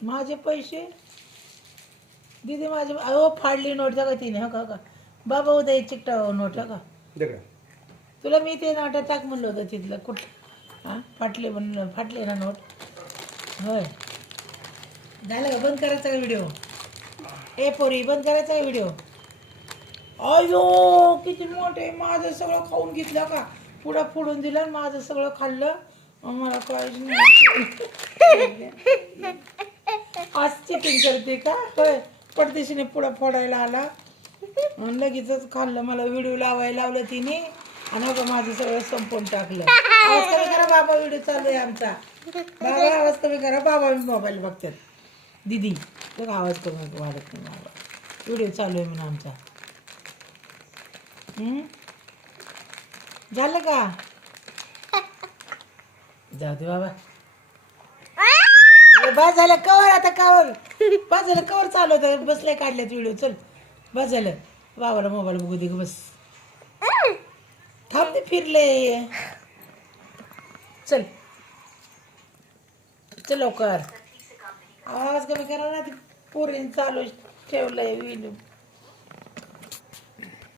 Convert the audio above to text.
माझे पैसे दीदी माझे अहो फाडली नोट का तिने हो का बाबा उद्या चिकटा नोट का तुला मी ते नोटा टाक म्हणलं होतं तिथलं कुठलं हां फाटले ना नोट होय झालं का बंद करायचा का व्हिडिओ ए पोरी बंद करायचा का व्हिडिओ अयो किती मोठे माझं सगळं खाऊन घेतलं का पुढं फोडून दिलं आणि माझं सगळं खाल्लं मला काहीच नाही आज चिटिंग करते का होय पडदेशीने पुढं फोडायला आला आणि लगेचच खाल्लं मला व्हिडिओ लावायला लावलं तिने आणि अगं माझं सगळं संपवून टाकलं आवाज कमी करा बाबा व्हिडिओ चालू आहे आमचा बाबा आवाज कमी करा बाबा मोबाईल बघतात दीदी तर आवाज कमी वाढत नाही बाबा व्हिडिओ चालू आहे म्हणून आमचा झालं का जाऊ दे बाबा बस झालं कवर आता कवर बस झालं कवर चालू होतं बसले काढल्यात व्हिडिओ चल बस झालं बाबाला मोबाईल बघू दे बस थांब ते फिरले चल चल लवकर आवाज कमी करा ना ती पोरीने चालू ठेवलंय व्हिडिओ